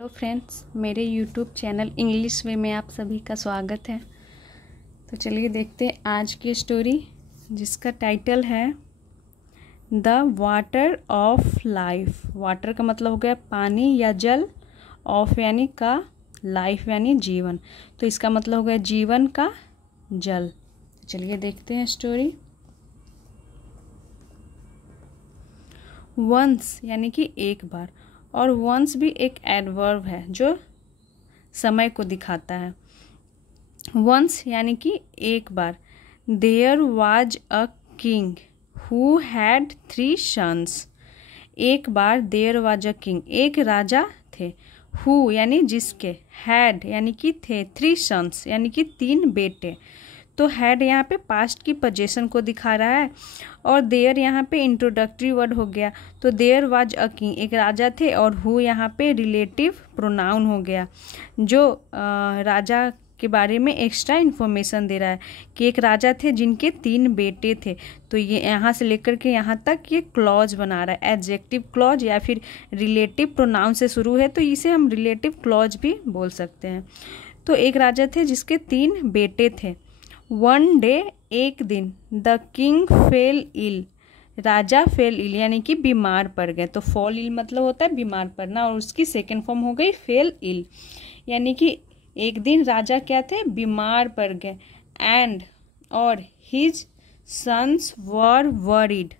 Hello friends, मेरे YouTube channel English वे में आप सभी का स्वागत है। तो चलिए देखते हैं आज की स्टोरी, जिसका टाइटल है the water of life. Water का मतलब हो गया पानी या जल, ऑफ यानी का, लाइफ यानी जीवन। तो इसका मतलब हो गया जीवन का जल। चलिए देखते हैं स्टोरी। वंस यानी कि एक बार, और वंस भी एक एडवर्ब है जो समय को दिखाता है। वंस यानी कि एक बार। There was a king who had 3 sons. एक बार देयर वाज अ किंग, एक राजा थे। हु यानी जिसके, हैड यानी कि थे, 3 सन्स यानी कि 3 बेटे। तो हैड यहाँ पे पास्ट की पोजीशन को दिखा रहा है, और देयर यहाँ पे इंट्रोडक्टरी वर्ड हो गया। तो देयर वाज अ किंग, एक राजा थे, और हु यहाँ पे रिलेटिव प्रोनाउन हो गया, जो राजा के बारे में एक्स्ट्रा इन्फॉर्मेशन दे रहा है कि एक राजा थे जिनके 3 बेटे थे। तो ये यहाँ से लेकर के यहाँ तक ये क्लॉज बना रहा है, एडजेक्टिव क्लॉज या फिर रिलेटिव प्रोनाउन से शुरू है, तो इसे हम रिलेटिव क्लॉज भी बोल सकते हैं। तो एक राजा थे जिसके 3 बेटे थे। वन डे, एक दिन, द किंग फेल इल, राजा फेल इल यानी कि बीमार पड़ गए। तो फॉल इल मतलब होता है बीमार पड़ना, और उसकी सेकेंड फॉर्म हो गई फेल इल, यानी कि एक दिन राजा क्या थे, बीमार पड़ गए। एंड और हिज सन्स वर वरीड,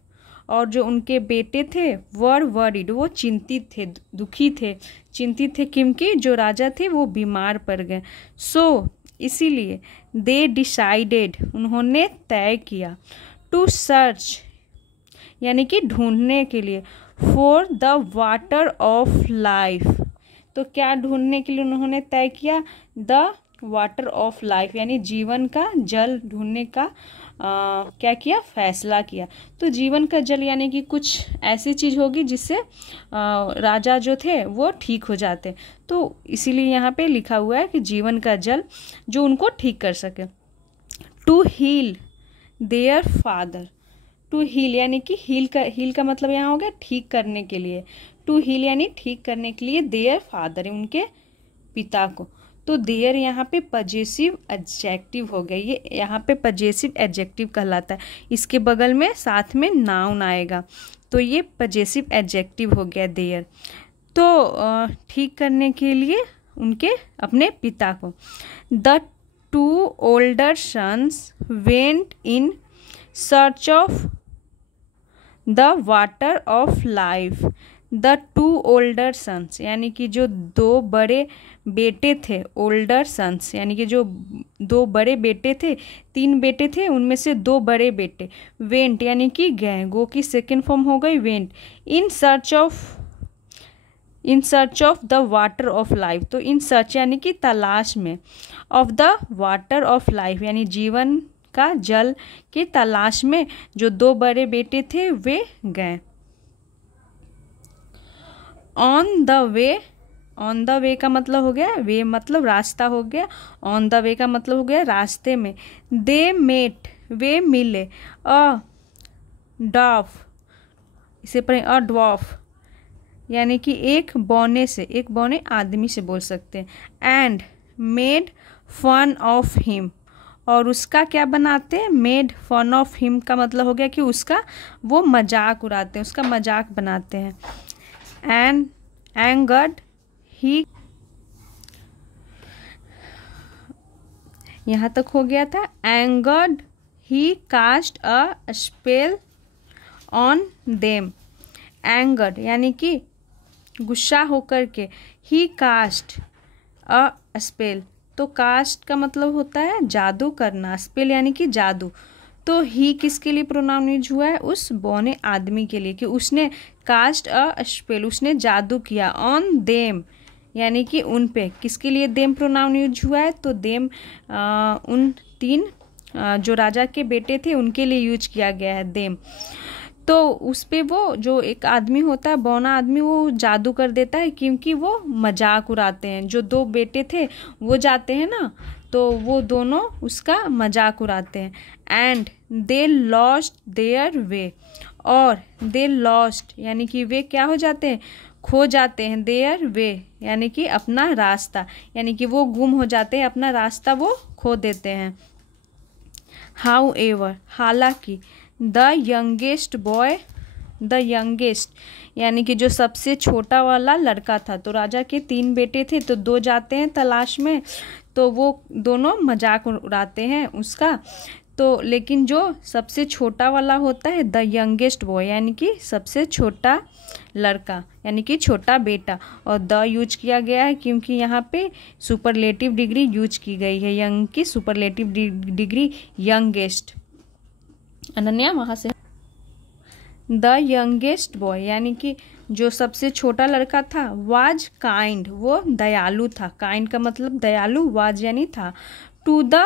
और जो उनके बेटे थे वर वरीड, वो चिंतित थे, दुखी थे, चिंतित थे, क्योंकि जो राजा थे वो बीमार पड़ गए। सो इसीलिए दे डिसाइडेड, उन्होंने तय किया, टू सर्च यानी कि ढूंढने के लिए, for the water of life. तो क्या ढूंढने के लिए उन्होंने तय किया, द वाटर ऑफ लाइफ यानी जीवन का जल ढूंढने का क्या किया, फैसला किया। तो जीवन का जल यानी कि कुछ ऐसी चीज होगी जिससे राजा जो थे वो ठीक हो जाते। तो इसीलिए यहाँ पे लिखा हुआ है कि जीवन का जल जो उनको ठीक कर सके। To heal their father, to heal यानी कि हील का मतलब यहाँ हो गया ठीक करने के लिए। टू हील यानी ठीक करने के लिए, देयर फादर उनके पिता को। तो देयर यहाँ पे पजेसिव एडजेक्टिव हो गया, ये यहाँ पे पजेसिव एडजेक्टिव कहलाता है। इसके बगल में साथ में नाउन आएगा, तो ये पजेसिव एडजेक्टिव हो गया देयर। तो ठीक करने के लिए उनके अपने पिता को। The 2 older sons went in search of the water of life. The 2 older sons यानी कि जो 2 बड़े बेटे थे, ओल्डर सन्स यानी कि जो 2 बड़े बेटे थे, 3 बेटे थे, उनमें से 2 बड़े बेटे। वेंट यानी कि गए, गो की सेकेंड फॉर्म हो गई went. In search of the water of life, तो इन सर्च यानी कि तलाश में, of the water of life यानी जीवन का जल की तलाश में जो 2 बड़े बेटे थे वे गए। ऑन द वे का मतलब हो गया, वे मतलब रास्ता हो गया, ऑन द वे का मतलब हो गया रास्ते में। दे मेट, वे मिले, अ डॉफ, इसे पढ़ें अ ड्वार्फ यानी कि एक बौने आदमी से बोल सकते हैं। And made fun of him, और उसका क्या बनाते हैं, मेड फन ऑफ हिम का मतलब हो गया कि उसका वो मजाक उड़ाते हैं, उसका मजाक बनाते हैं। एंड एंगर्ड ही, यहाँ तक हो गया था। Angered he cast a spell on them. Angered यानी कि गुस्सा होकर के, ही कास्ट अ स्पेल, तो कास्ट का मतलब होता है जादू करना, स्पेल यानी कि जादू। तो ही किसके लिए प्रोनाउन यूज हुआ है, उस बौने आदमी के लिए, कि उसने कास्ट अ स्पेल, उसने जादू किया, ऑन देम यानी कि उन पे। किसके लिए देम प्रोनाउन यूज हुआ है, तो देम उन 3 जो राजा के बेटे थे उनके लिए यूज किया गया है देम। तो उस पे वो जो एक आदमी होता है, बौना आदमी, वो जादू कर देता है, क्योंकि वो मजाक उड़ाते हैं। जो 2 बेटे थे वो जाते हैं ना, तो वो दोनों उसका मजाक उड़ाते हैं। And they lost their way, और दे लॉस्ट यानी कि वे क्या हो जाते हैं, खो जाते हैं, देयर वे यानी कि अपना रास्ता, यानी कि वो गुम हो जाते हैं, अपना रास्ता वो खो देते हैं। हाउ एवर हालांकि, the youngest boy, the youngest यानी कि जो सबसे छोटा वाला लड़का था, तो राजा के 3 बेटे थे, तो 2 जाते हैं तलाश में, तो वो दोनों मजाक उड़ाते हैं उसका। तो लेकिन जो सबसे छोटा वाला होता है, द यंगेस्ट बॉय यानी कि सबसे छोटा लड़का यानी कि छोटा बेटा, और द यूज किया गया है क्योंकि यहाँ पे सुपरलेटिव डिग्री यूज की गई है, यंग की सुपरलेटिव डिग्री यंगेस्ट। अनन्या वहाँ से, द यंगेस्ट बॉय यानी कि जो सबसे छोटा लड़का था, वाज काइंड वो दयालु था, काइंड का मतलब दयालु, वाज यानी था, टू द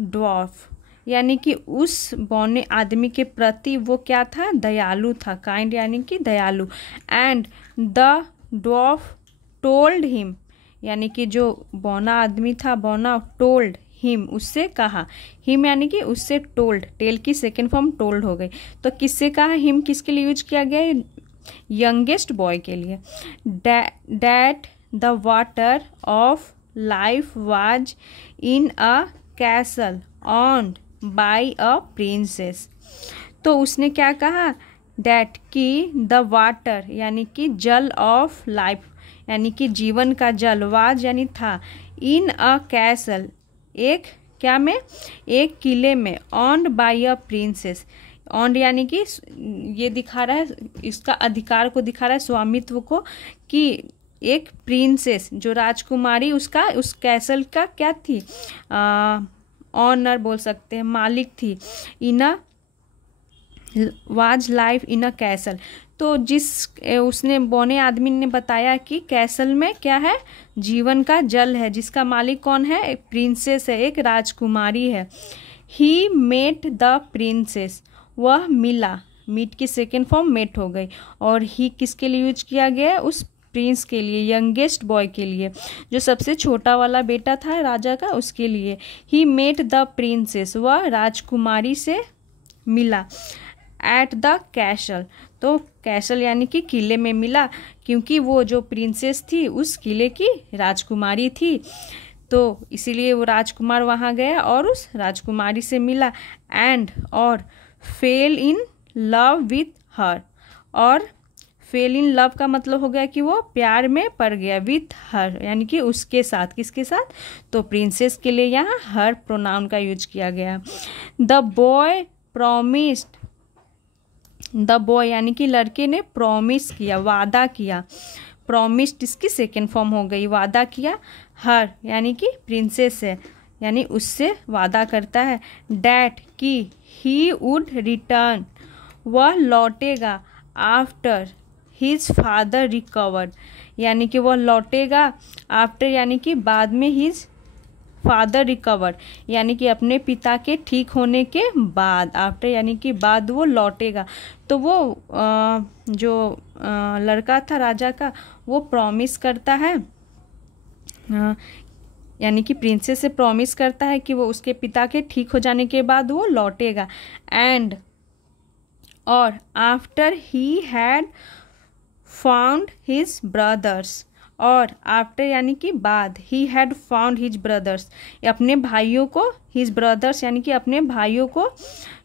ड्वार्फ यानी कि उस बौने आदमी के प्रति वो क्या था, दयालु था, काइंड यानी कि दयालु। And the dwarf told him यानी कि जो बौना आदमी था, बौना, टोल्ड हिम उससे कहा, हिम यानी कि उससे, टोल्ड टेल की सेकेंड फॉर्म टोल्ड हो गई, तो किससे कहा, हिम किसके लिए यूज किया गया है, यंगेस्ट बॉय के लिए। That the water of life was in a castle owned by a princess. तो उसने क्या कहा, डैट की द वाटर यानी कि जल, ऑफ लाइफ यानी कि जीवन का जल, वाज यानी था, इन अ कैसल एक क्या में, एक किले में, owned by a princess, owned यानी कि ये दिखा रहा है, इसका अधिकार को दिखा रहा है, स्वामित्व को, कि एक प्रिंसेस जो राजकुमारी उसका उस कैसल का क्या थी, ऑनर बोल सकते हैं, मालिक थी, in a was life in a castle. तो जिस उसने बौने आदमी ने बताया कि कैसल में क्या है, जीवन का जल है, जिसका मालिक कौन है, एक प्रिंसेस है, एक राजकुमारी है। ही मेट द प्रिंसेस वह मिला, मीट की सेकेंड फॉर्म मेट हो गई, और ही किसके लिए यूज किया गया है, उस प्रिंस के लिए, यंगेस्ट बॉय के लिए, जो सबसे छोटा वाला बेटा था राजा का, उसके लिए। ही मेट द प्रिंसेस वह राजकुमारी से मिला, एट द कैसल तो कैसल यानी कि किले में मिला, क्योंकि वो जो प्रिंसेस थी उस किले की राजकुमारी थी, तो इसीलिए वो राजकुमार वहाँ गया और उस राजकुमारी से मिला। एंड और fail in love with her, और फेल इन लव का मतलब हो गया कि वो प्यार में पड़ गया, विथ हर यानी कि उसके साथ, किसके साथ, तो प्रिंसेस के लिए यहाँ हर प्रोनाउन का यूज किया गया। The boy promised, the boy यानी कि लड़के ने प्रॉमिस किया, वादा किया, प्रॉमिस्ड इसकी सेकेंड फॉर्म हो गई, वादा किया, हर यानी कि प्रिंसेस है यानी उससे वादा करता है, डैट कि ही वुड रिटर्न वह लौटेगा, आफ्टर हिज फादर रिकवर्ड यानी कि वह लौटेगा, आफ्टर यानी कि बाद में, हिज फादर रिकवर यानी कि अपने पिता के ठीक होने के बाद, आफ्टर यानी कि बाद वो लौटेगा। तो वो जो लड़का था राजा का, वो प्रॉमिस करता है, यानी कि प्रिंसेस से प्रॉमिस करता है कि वो उसके पिता के ठीक हो जाने के बाद वो लौटेगा। एंड और after he had found his brothers, और आफ्टर यानी कि बाद, he had found his brothers अपने भाइयों को, हिज ब्रदर्स यानी कि अपने भाइयों को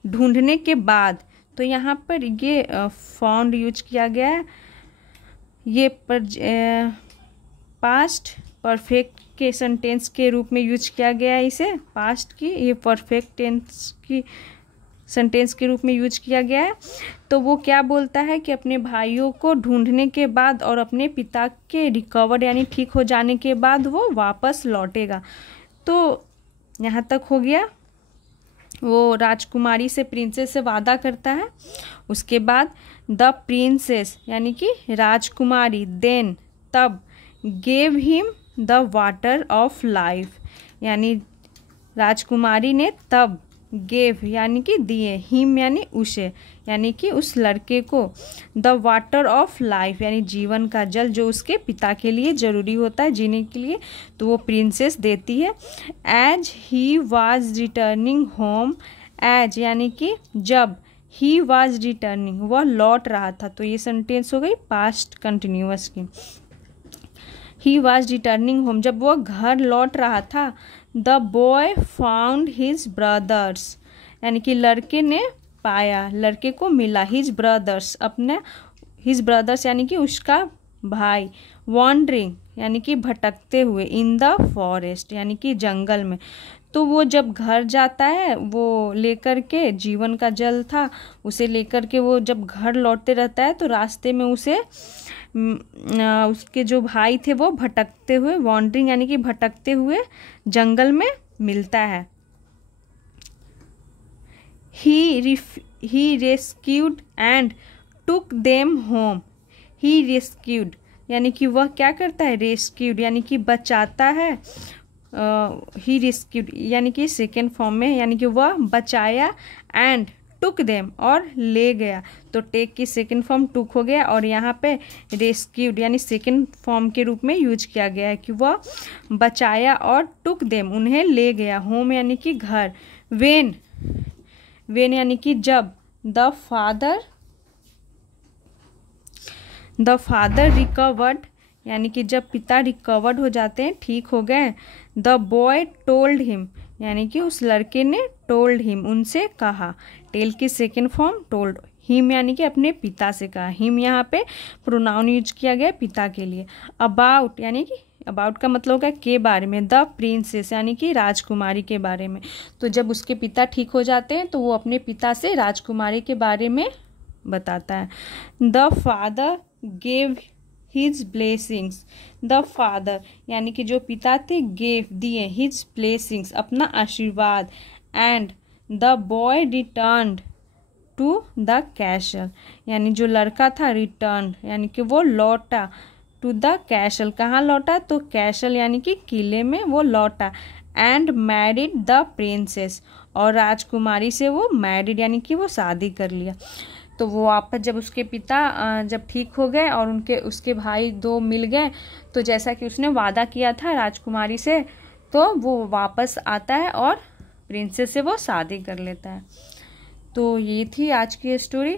ढूंढने के बाद। तो यहाँ पर ये फाउंड यूज किया गया है, ये पास्ट परफेक्ट के सेंटेंस के रूप में यूज किया गया है, इसे पास्ट की, ये परफेक्ट टेंस की सेंटेंस के रूप में यूज किया गया है। तो वो क्या बोलता है कि अपने भाइयों को ढूंढने के बाद और अपने पिता के रिकवर यानी ठीक हो जाने के बाद वो वापस लौटेगा। तो यहाँ तक हो गया, वो राजकुमारी से, प्रिंसेस से वादा करता है। उसके बाद द प्रिंसेस यानी कि राजकुमारी, देन तब, gave him the water of life यानी राजकुमारी ने तब, गेव यानी कि दिए, हिम यानी उसे, यानी कि उस लड़के को, द वाटर ऑफ लाइफ यानी जीवन का जल, जो उसके पिता के लिए जरूरी होता है जीने के लिए, तो वो प्रिंसेस देती है। As he was returning home, as यानी कि जब, ही वॉज रिटर्निंग, वह लौट रहा था। तो ये सेंटेंस हो गई पास्ट कंटिन्यूअस की। ही वॉज रिटर्निंग होम, जब वह घर लौट रहा था। The boy found his brothers, यानी कि लड़के ने पाया, लड़के को मिला। हिज ब्रदर्स, अपने हिज ब्रदर्स यानी कि उसका भाई। वॉन्डरिंग यानी कि भटकते हुए। इन द फॉरेस्ट यानी कि जंगल में। तो वो जब घर जाता है, वो लेकर के जीवन का जल था, उसे लेकर के वो जब घर लौटते रहता है तो रास्ते में उसे उसके जो भाई थे वो भटकते हुए, वॉन्डरिंग यानी कि भटकते हुए जंगल में मिलता है। He rescued and took them home. He rescued यानी कि वह क्या करता है, रेस्क्यूड यानी कि बचाता है। ही रेस्क्यूड यानी कि सेकेंड फॉर्म में, यानी कि वह बचाया। एंड टुक देम और ले गया, तो टेक की सेकेंड फॉर्म टुक हो गया और यहाँ पे रेस्क्यूड यानी सेकेंड फॉर्म के रूप में यूज किया गया है कि वह बचाया और टुक देम उन्हें ले गया। होम यानी कि घर। वेन यानी कि जब। द फादर रिकवर्ड यानी कि जब पिता रिकवर्ड हो जाते हैं, ठीक हो गए। द बॉय टोल्ड हिम यानी कि उस लड़के ने टोल्ड हिम उनसे कहा। टेल की सेकेंड फॉर्म टोल्ड। हिम यानी कि अपने पिता से कहा। हिम यहाँ पे प्रोनाउन यूज किया गया पिता के लिए। अबाउट यानी कि अबाउट का मतलब होगा के बारे में। द प्रिंसेस यानी कि राजकुमारी के बारे में। तो जब उसके पिता ठीक हो जाते हैं तो वो अपने पिता से राजकुमारी के बारे में बताता है। The father gave his blessings. The father यानी कि जो पिता थे, गेव दिए, हिज ब्लेसिंग्स अपना आशीर्वाद। And the boy returned to the castle यानी जो लड़का था, रिटर्न यानी कि वो लौटा। टू द कैसल कहाँ लौटा, तो कैसल यानी कि किले में वो लौटा। एंड मैरिड द प्रिंसेस और राजकुमारी से वो मैरिड यानी कि वो शादी कर लिया। तो वो वापस जब उसके पिता जब ठीक हो गए और उसके भाई दो मिल गए, तो जैसा कि उसने वादा किया था राजकुमारी से, तो वो वापस आता है और प्रिंसेस से वो शादी कर लेता है। तो ये थी आज की स्टोरी।